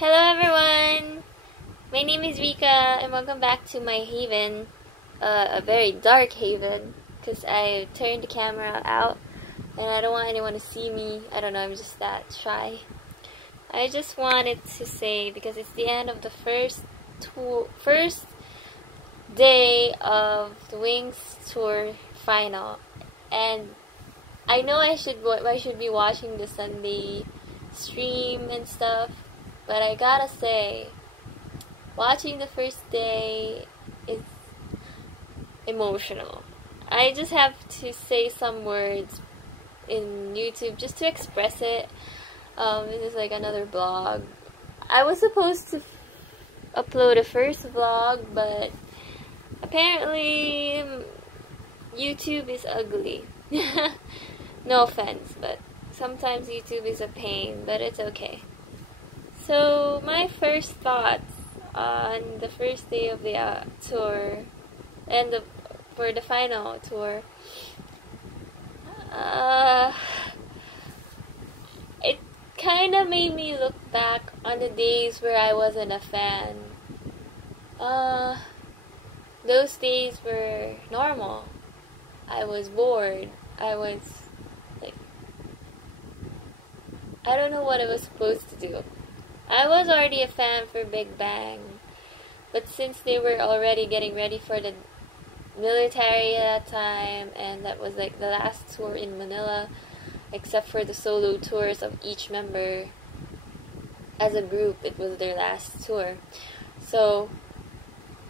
Hello everyone! My name is Rika and welcome back to my haven, a very dark haven, because I turned the camera out and I don't want anyone to see me. I don't know, I'm just that shy. I just wanted to say, because it's the end of the first day of the Wings tour final, and I know I should be watching the Sunday stream and stuff, but I gotta say, watching the first day is emotional. I just have to say some words in YouTube just to express it. This is like another vlog. I was supposed to upload a first vlog, but apparently YouTube is ugly. No offense, but sometimes YouTube is a pain, but it's okay. So my first thoughts on the first day of the tour and for the final tour, it kind of made me look back on the days where I wasn't a fan. Those days were normal. I was bored. I was like, I don't know what I was supposed to do. I was already a fan for Big Bang, but since they were already getting ready for the military at that time, and that was like the last tour in Manila, except for the solo tours of each member as a group, it was their last tour. So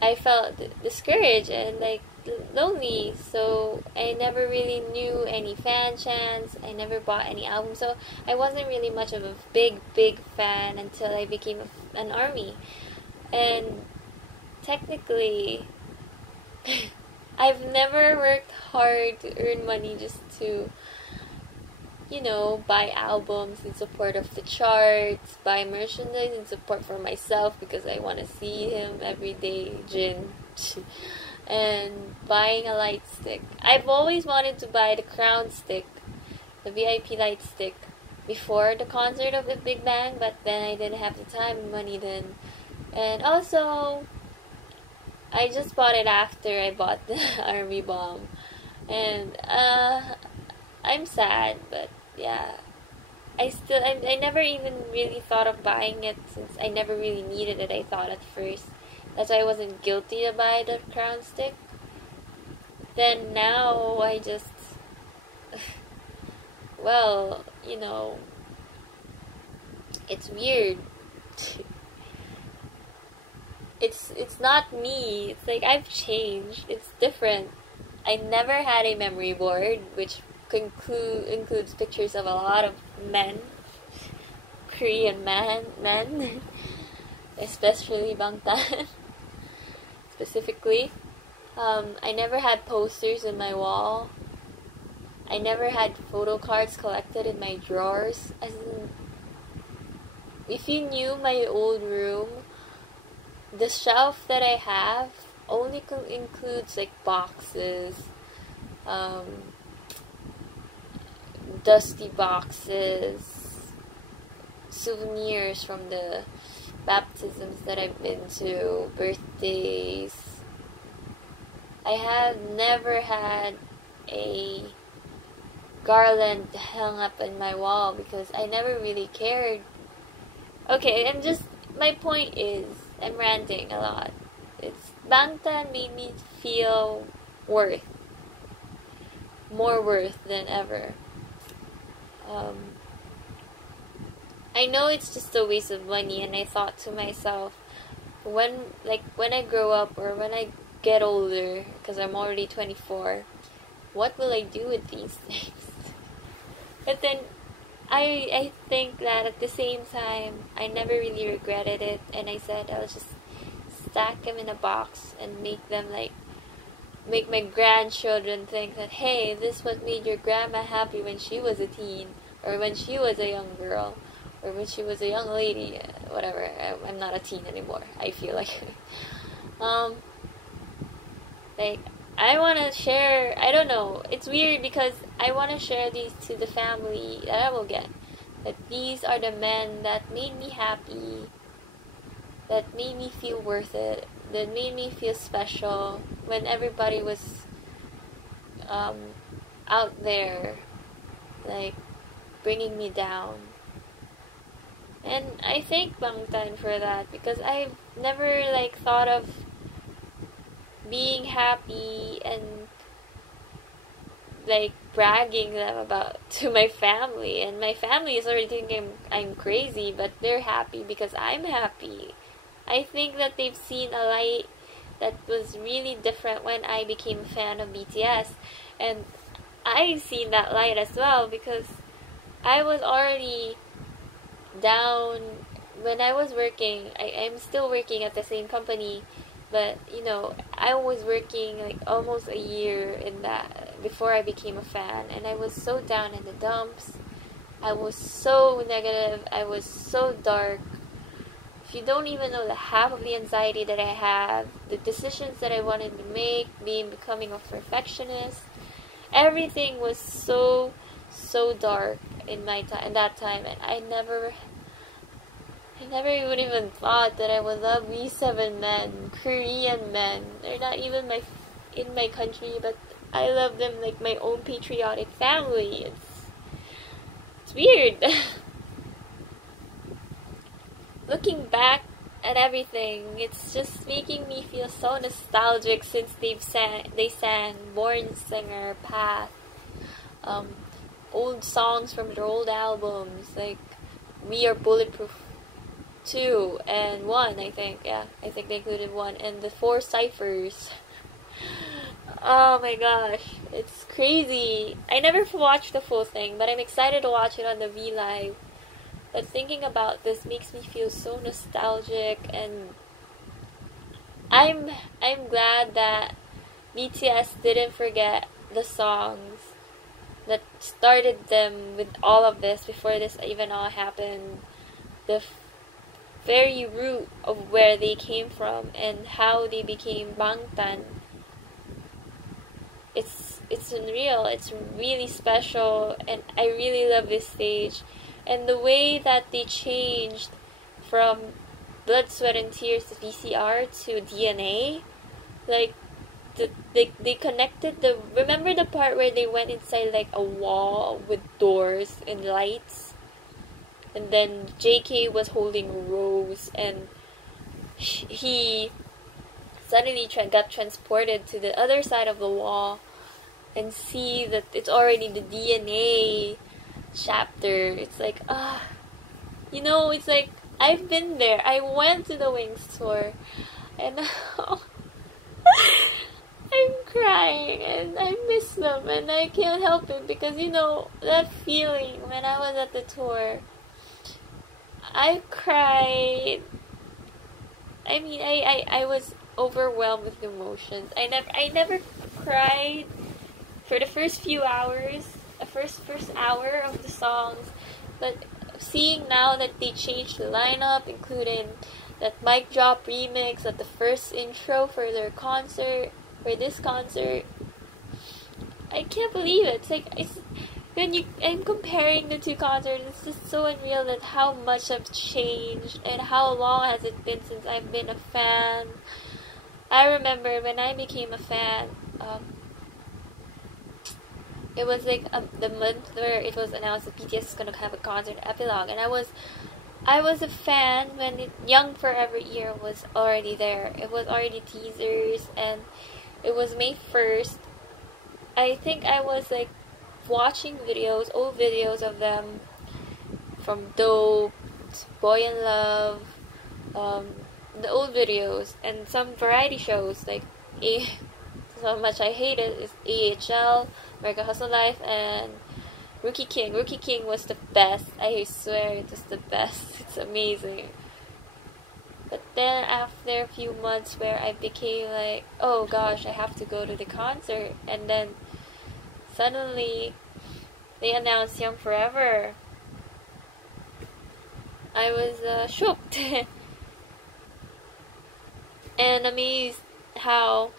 I felt discouraged and like lonely, so I never really knew any fan chants. I never bought any albums, so I wasn't really much of a big fan until I became an ARMY. And technically I've never worked hard to earn money just to, you know, buy albums in support of the charts, buy merchandise in support for myself because I want to see him every day, Jin. And buying a light stick. I've always wanted to buy the crown stick, the VIP light stick, before the concert of the Big Bang, but then I didn't have the time and money then. And also, I just bought it after I bought the Army Bomb. And I'm sad, but yeah. I never even really thought of buying it since I never really needed it, I thought at first. That's why I wasn't guilty to buy the crown stick. Then now I just, well, you know, it's weird. It's not me. It's like I've changed. It's different. I never had a memory board, which includes pictures of a lot of men, Korean men, especially Bangtan. Specifically, I never had posters in my wall. I never had photo cards collected in my drawers. As in, if you knew my old room, the shelf that I have only includes like boxes, dusty boxes, souvenirs from the baptisms that I've been to, birthdays. I have never had a garland hung up in my wall because I never really cared. Okay, my point is, I'm ranting a lot. It's Bangtan made me feel more worth than ever. I know it's just a waste of money, and I thought to myself, when I grow up or when I get older, because I'm already 24, what will I do with these things? But then I think that at the same time, I never really regretted it, and I said I'll just stack them in a box and make my grandchildren think that, hey, this what made your grandma happy when she was a teen, or when she was a young girl, or when she was a young lady, whatever. I'm not a teen anymore, I feel like. Like, I want to share, I don't know, it's weird because I want to share these to the family that I will get. That these are the men that made me happy that made me feel worth it, that made me feel special when everybody was um, out there, like, bringing me down. And I thank Bangtan for that, because I've never, like, thought of being happy and, like, bragging them about to my family, and my family is already thinking I'm crazy, but they're happy because I'm happy. I think that they've seen a light that was really different when I became a fan of BTS, and I've seen that light as well, because I was already down when I was working. I'm still working at the same company, but you know, I was working like almost a year in that before I became a fan, and I was so down in the dumps. I was so negative. I was so dark. If you don't even know the half of the anxiety that I had, the decisions that I wanted to make, becoming a perfectionist, everything was so dark in my time, in that time, and I never even thought that I would love V7 men, Korean men. They're not even in my country, but I love them like my own patriotic family. It's weird. Looking back at everything, it's just making me feel so nostalgic since they sang Born Singer, Path, old songs from their old albums, like We Are Bulletproof 2 and 1, I think. Yeah, I think they included 1, and the 4 ciphers. Oh my gosh, it's crazy. I never watched the full thing, but I'm excited to watch it on the V Live. But thinking about this makes me feel so nostalgic, and I'm glad that BTS didn't forget the songs that started them with all of this before this even all happened. The very root of where they came from and how they became Bangtan. It's unreal. It's really special, and I really love this stage. And the way that they changed from Blood, Sweat, and Tears to VCR to DNA, like, they connected the... Remember the part where they went inside, like, a wall with doors and lights? And then JK was holding a rose, and he suddenly got transported to the other side of the wall and see that it's already the DNA chapter. It's like, you know, it's like, I've been there. I went to the Wings tour, and now I'm crying, and I miss them, and I can't help it, because, you know, that feeling when I was at the tour, I cried. I mean, I was overwhelmed with emotions. I never cried for the first few hours, the first hour of the songs, but seeing now that they changed the lineup, including that mic drop remix at the first intro for their concert, for this concert, I can't believe it. It's like, I'm comparing the two concerts, it's just so unreal that how much I've changed, and how long has it been since I've been a fan. I remember when I became a fan, it was like the month where it was announced that BTS is gonna have a concert epilogue, and I was a fan when Young Forever year was already there. It was already teasers, and it was May 1st. I think I was like watching videos, old videos of them, from Dope, Boy in Love, the old videos, and some variety shows like So Much I Hate It is AHL, American Hustle Life, and Rookie King. Rookie King was the best. I swear it was the best. It's amazing. But then after a few months where I became like, oh gosh, I have to go to the concert, and then suddenly they announced Young Forever, I was shocked and amazed how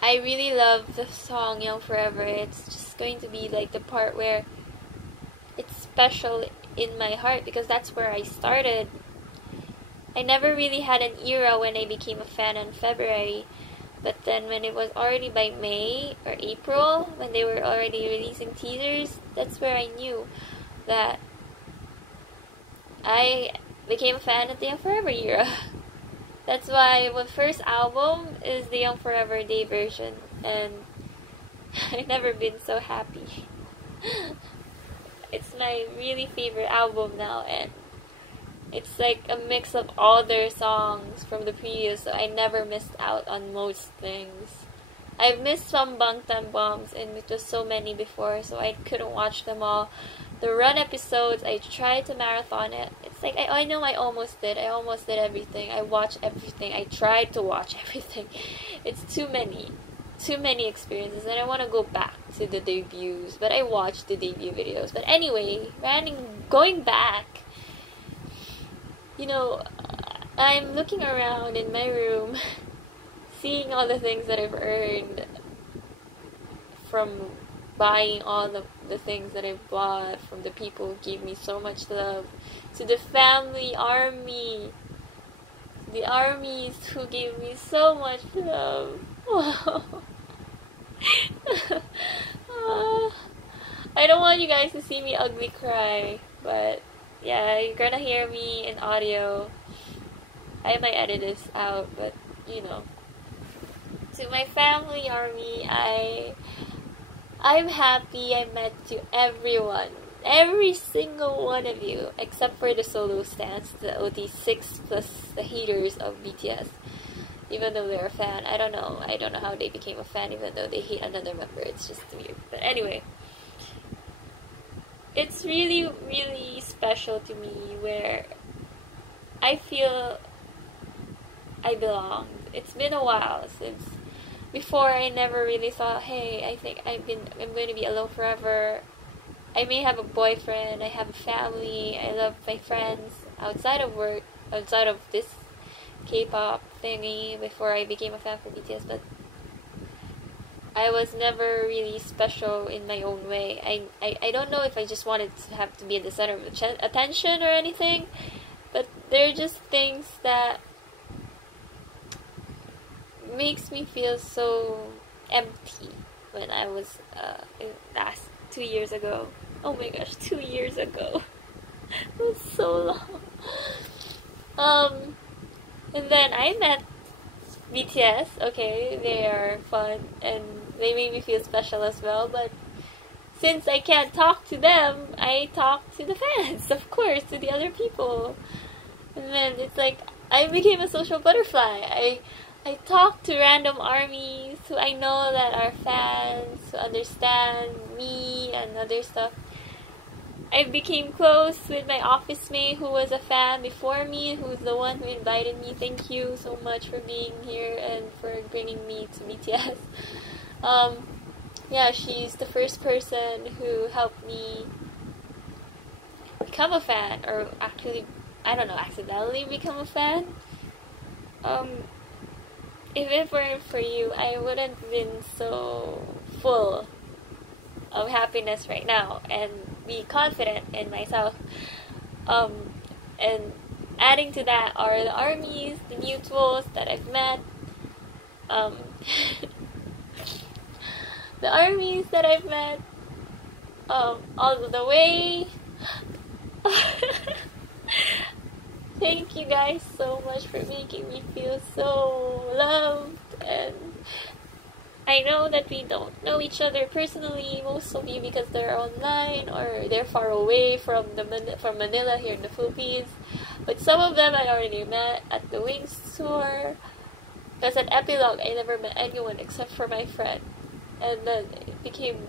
I really love the song Young Forever. It's just going to be like the part where it's special in my heart, because that's where I started. I never really had an era when I became a fan in February. But then when it was already by May or April, when they were already releasing teasers, that's where I knew that I became a fan of the Young Forever era. That's why my first album is the Young Forever Day version, and I've never been so happy. It's my really favorite album now, and it's like a mix of all their songs from the previous, so I never missed out on most things. I've missed some Bangtan Bombs, and it was so many before, so I couldn't watch them all. The run episodes, I tried to marathon it. It's like, I know I almost did. I almost did everything. I watched everything. I tried to watch everything. It's too many. Too many experiences, and I want to go back to the debuts, but I watched the debut videos. But anyway, going back, you know, I'm looking around in my room, seeing all the things that I've earned from buying all the things that I've bought, from the people who gave me so much love, to the family, army, the armies who gave me so much love. I don't want you guys to see me ugly cry, but yeah, you're gonna hear me in audio. I might edit this out, but you know. To my family, army, I'm happy I met to everyone. Every single one of you, except for the solo stans, the OT6 plus the haters of BTS. Even though they're a fan, I don't know how they became a fan even though they hate another member. It's just weird. But anyway, it's really, really special to me where I feel I belong. It's been a while since before. I never really thought, hey, I think I'm going to be alone forever. I may have a boyfriend, I have a family, I love my friends outside of work, outside of this K-pop thingy before I became a fan for BTS, but I was never really special in my own way. I don't know if I just wanted to have to be at the center of attention or anything, but they're just things that makes me feel so empty when I was last 2 years ago. Oh my gosh, 2 years ago. It was so long. And then I met BTS. Okay, they are fun and they made me feel special as well, but since I can't talk to them, I talk to the fans, of course, to the other people. And then it's like I became a social butterfly. I talk to random armies who I know that are fans, who understand me and other stuff. I became close with my office mate who was a fan before me, who's the one who invited me. Thank you so much for being here and for bringing me to BTS. Yeah, she's the first person who helped me become a fan, or actually, I don't know, accidentally become a fan. If it weren't for you, I wouldn't have been so full of happiness right now and be confident in myself. And adding to that are the armies, the mutuals that I've met. The armies that I've met all the way. Thank you guys so much for making me feel so loved, and I know that we don't know each other personally, most of you, because they're online or they're far away from Manila here in the Philippines, but some of them I already met at the Wings tour. Because at Epilogue I never met anyone except for my friend, and then it became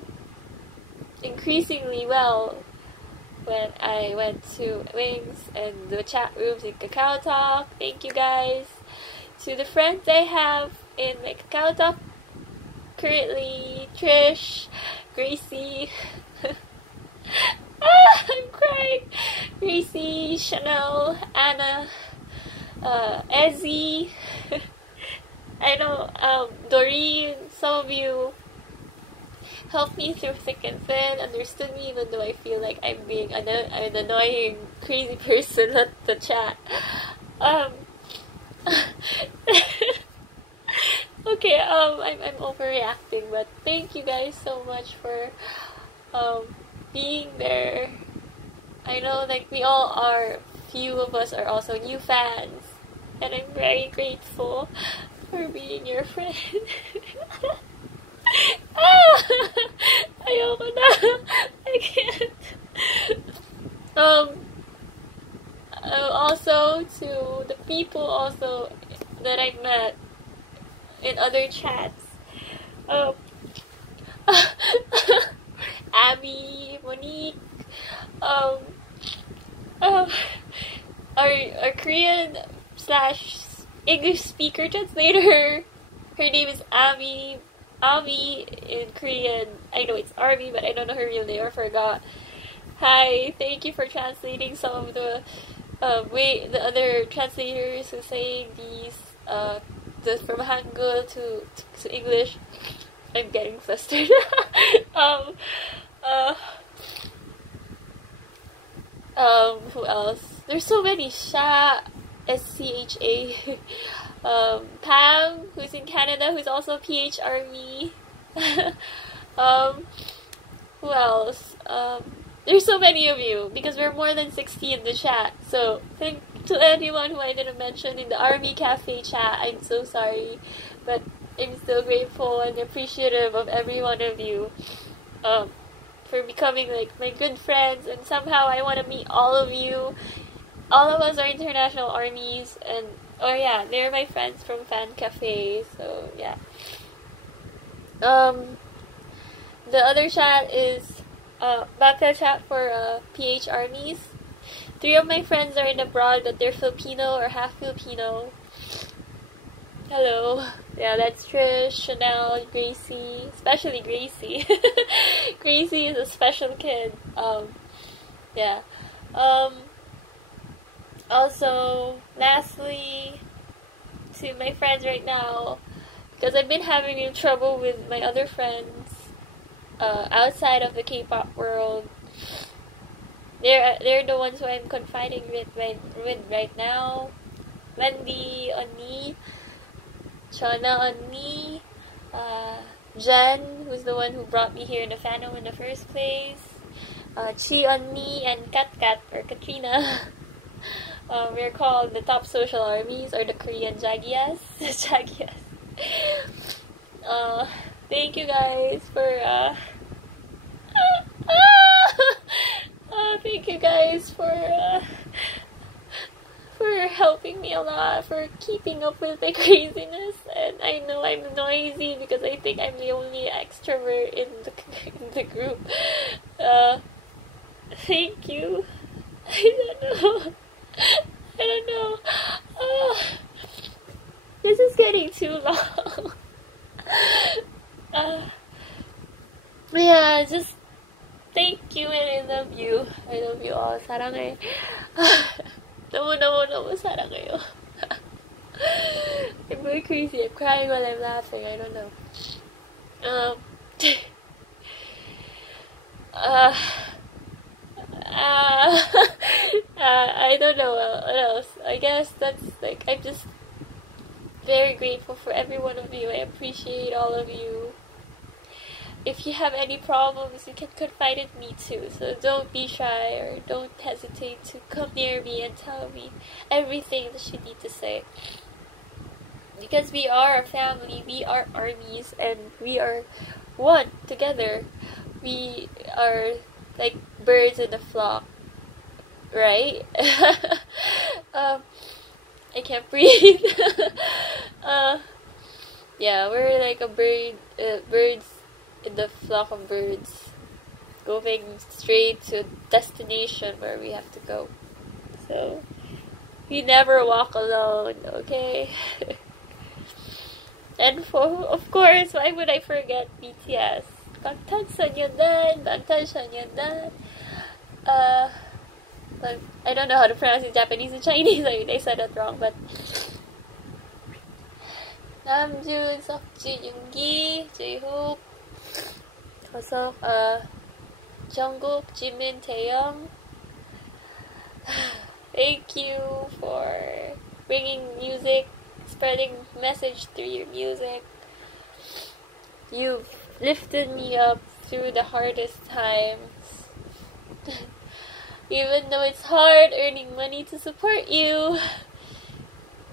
increasingly well when I went to Wings and the chat rooms in Kakao Talk. Thank you guys. To the friends I have in my Kakao Talk currently, Trish, Gracie, I'm crying, Gracie, Chanel, Anna, Ezzy, I know, Doreen, some of you helped me through thick and thin, understood me even though I feel like I'm being an annoying, crazy person at the chat. Um, okay, I'm overreacting, but thank you guys so much for being there. I know, like, we all are, few of us are also new fans, and I'm very grateful for being your friend. Ah! Ayoko na. I can't. Um, Also, to the people also that I met in other chats. Um, Abby, Monique, um, um, our Korean slash English speaker translator. Her name is Abby. Ami in Korean. I know it's Army, but I don't know her real name. I forgot. Hi, thank you for translating some of the the other translators who saying these from Hangul to English. I'm getting flustered. um, uh, who else? There's so many. SCHA. Pam, who's in Canada, who's also PH Army. Who else? There's so many of you because we're more than 60 in the chat. So thank to anyone who I didn't mention in the Army Cafe chat. I'm so sorry, but I'm still grateful and appreciative of every one of you for becoming like my good friends. And somehow I want to meet all of you. All of us are international armies, and oh yeah, they're my friends from Fan Cafe. So yeah. The other chat is back to chat for PH armies. 3 of my friends are in abroad, but they're Filipino or half Filipino. Hello. Yeah, that's Trish, Chanel, Gracie, especially Gracie. Gracie is a special kid. Yeah. Also, lastly, to my friends right now, because I've been having trouble with my other friends outside of the K-pop world. They're the ones who I'm confiding with right now. Wendy, Onni, Shauna, Onni, Jen, who's the one who brought me here in the fandom in the first place, Chi Onni, and Kat or Katrina. We're called the Top Social Armies, or the Korean Jagias. Jagias. Thank you guys for thank you guys for helping me a lot, for keeping up with my craziness. And I know I'm noisy because I think I'm the only extrovert in the group. Thank you. I don't know. I don't know. This is getting too long. Yeah, just thank you and I love you. I love you all. 사랑해. 너무 사랑해요. I'm going crazy. I'm crying while I'm laughing. I don't know. I don't know what else. I guess that's like, I'm just very grateful for every one of you. I appreciate all of you. If you have any problems, you can confide in me too. So don't be shy or don't hesitate to come near me and tell me everything that you need to say. Because we are a family, we are armies, and we are one together. We are like birds in a flock, right? I can't breathe. Yeah, we're like a birds in the flock of birds, going straight to a destination where we have to go. So we never walk alone, okay? And of course, why would I forget BTS? 방탄소년단. I don't know how to pronounce it in Japanese and Chinese. I mean, I said that wrong, but Namjoon, Seokjin, Yoongi, J-Hope, Joseph, Jungkook, Jimin, Taeyong. Thank you for bringing music, spreading message through your music. You've lifted me up through the hardest times. Even though it's hard earning money to support you,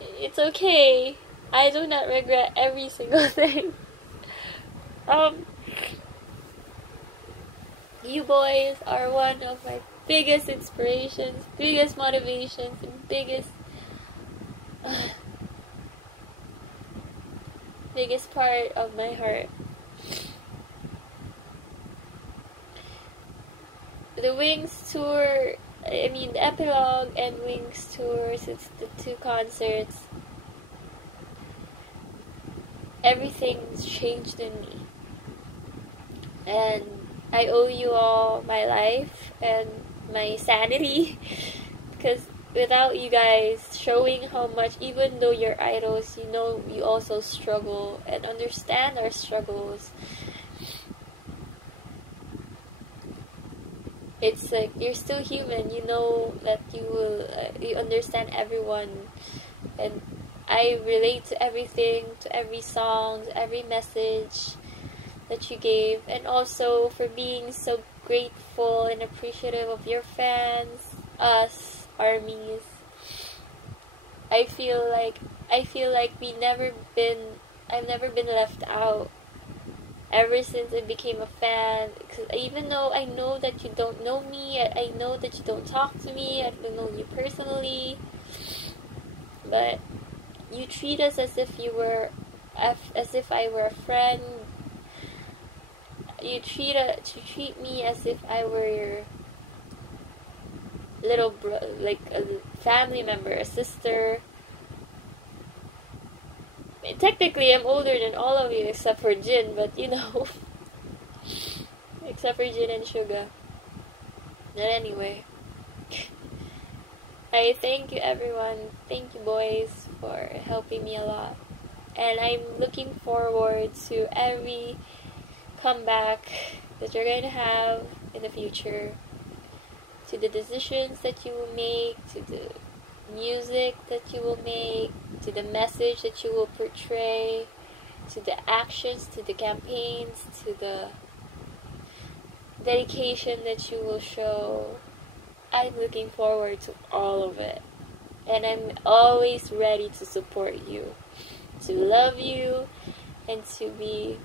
it's okay. I do not regret every single thing. You boys are one of my biggest inspirations, biggest motivations, and biggest part of my heart. The Wings tour, the Epilogue and Wings tours, it's the 2 concerts. Everything's changed in me. And I owe you all my life and my sanity. Because without you guys showing how much, even though you're idols, you also struggle and understand our struggles. It's like you're still human. You know that you understand everyone, and I relate to everything, to every song, to every message that you gave, and also for being so grateful and appreciative of your fans, us, armies. I feel like I've never been left out. Ever since I became a fan, cause even though I know that you don't know me, I know that you don't talk to me, I don't know you personally, but you treat us as if I were a friend. You treat me as if I were your little like a family member, a sister. Technically, I'm older than all of you except for Jin, but except for Jin and Suga. But anyway, I thank you everyone, thank you boys for helping me a lot. And I'm looking forward to every comeback that you're going to have in the future, to the decisions that you will make, to the music that you will make, to the message that you will portray, to the actions, to the campaigns, to the dedication that you will show. I'm looking forward to all of it. And I'm always ready to support you, to love you, and to be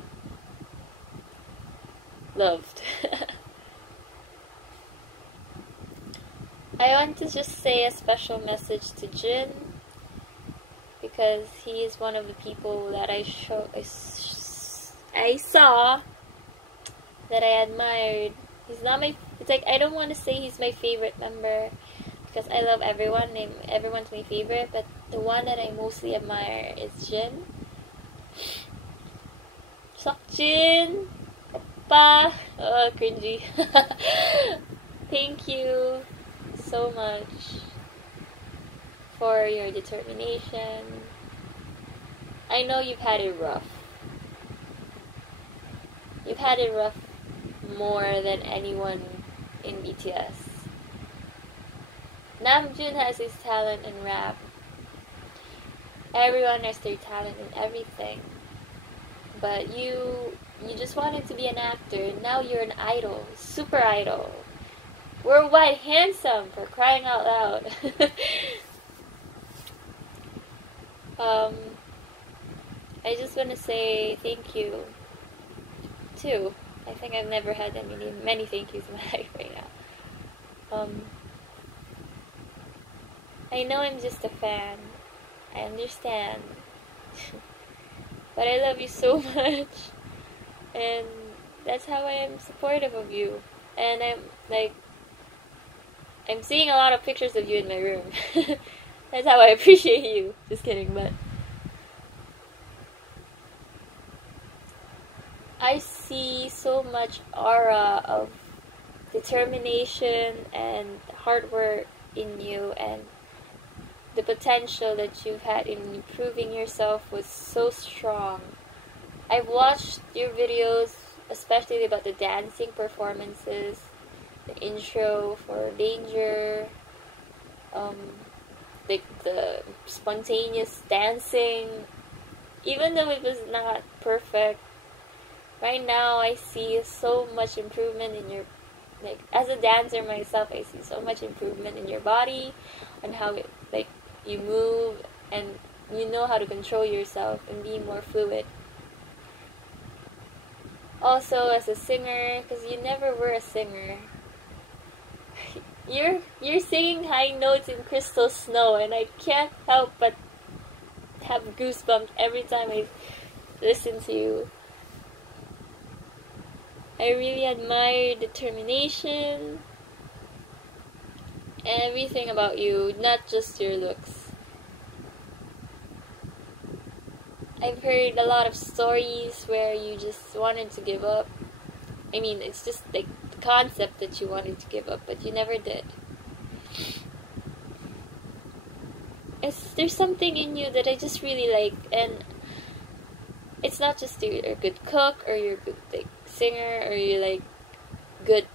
loved. I want to just say a special message to Jin, because he is one of the people that I saw that I admired. He's not my, it's like, I don't want to say he's my favorite member, because I love everyone, and everyone's my favorite, but the one that I mostly admire is Jin. Jin! Oppa! Oh, cringy. Thank you so much for your determination. I know you've had it rough. You've had it rough more than anyone in BTS. Namjoon has his talent in rap. Everyone has their talent in everything. But you just wanted to be an actor. Now you're an idol. Super idol. Worldwide handsome, for crying out loud. I just want to say thank you too. I think I've never had that many thank yous in my life right now. I know I'm just a fan. I understand. But I love you so much. And that's how I am supportive of you. And I'm seeing a lot of pictures of you in my room. That's how I appreciate you. Just kidding, but I see so much aura of determination and hard work in you, and the potential that you've had in improving yourself was so strong. I've watched your videos, especially about the dancing performances, the intro for Danger, like the spontaneous dancing, even though it was not perfect. Right now, I see so much improvement in your, like, as a dancer myself, I see so much improvement in your body, and how it, like, you move, and you know how to control yourself and be more fluid. Also, as a singer, because you never were a singer, you're singing high notes in Crystal Snow, and I can't help but have goosebumps every time I listen to you. I really admire your determination, everything about you, not just your looks. I've heard a lot of stories where you just wanted to give up. I mean, it's just like the concept that you wanted to give up, but you never did. There's something in you that I just really like, and it's not just you're a good cook, or you're a good, like, singer, or you're, like, good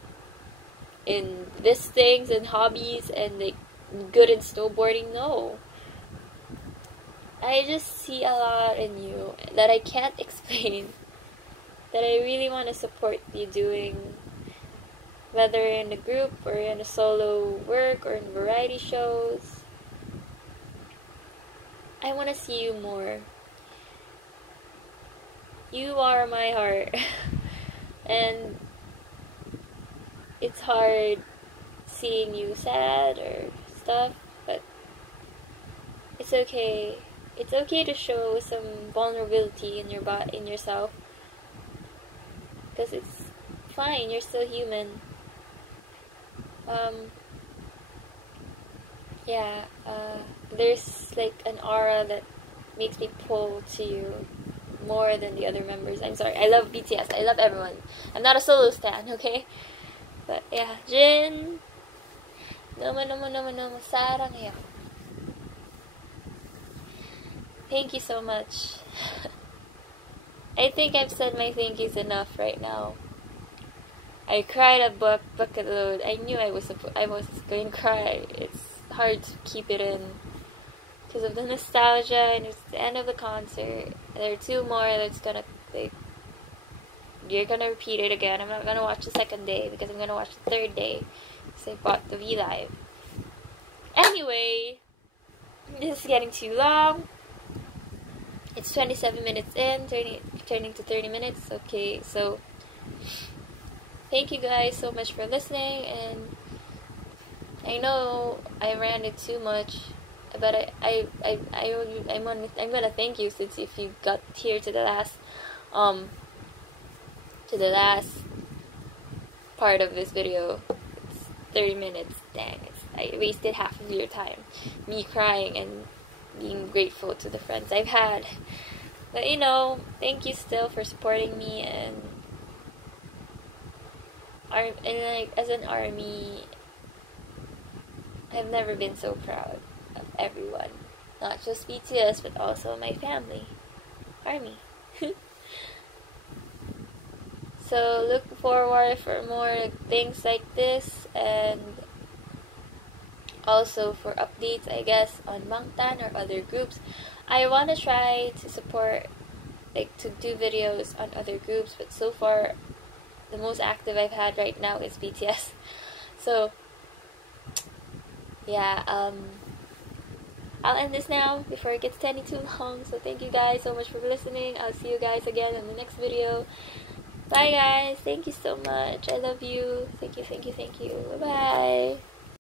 in these things and hobbies, and, like, good in snowboarding. No. I just see a lot in you that I can't explain, that I really want to support you doing, whether in a group or in a solo work or in variety shows. I want to see you more. You are my heart. And it's hard seeing you sad or stuff, but it's okay. It's okay to show some vulnerability in in yourself, because it's fine. You're still human. There's like an aura that makes me pull to you more than the other members. I'm sorry. I love BTS. I love everyone. I'm not a solo stan, okay? But yeah, Jin, nomo sarangeyo. Thank you so much. I think I've said my thank yous enough right now. I cried a bucket load. I knew I was going to cry. It's hard to keep it in because of the nostalgia, and it's the end of the concert. There are 2 more that's gonna, like, you're gonna repeat it again. I'm not gonna watch the second day because I'm gonna watch the third day because I bought the V Live. Anyway, this is getting too long. It's 27 minutes in, turning to 30 minutes. Okay, so thank you guys so much for listening, and I know I ranted too much, but I'm gonna thank you, since if you got here to the last part of this video. It's 30 minutes. Dang, I wasted half of your time, me crying and being grateful to the friends I've had. But you know, thank you still for supporting me, and like, as an ARMY, I've never been so proud of everyone. Not just BTS, but also my family. ARMY. So look forward for more things like this, and also for updates, I guess, on Bangtan or other groups. I want to try to support, like, to do videos on other groups, but so far the most active I've had right now is BTS. So yeah, I'll end this now before it gets too long. So thank you guys so much for listening. I'll see you guys again in the next video. Bye guys. Thank you so much. I love you. Thank you. Bye bye.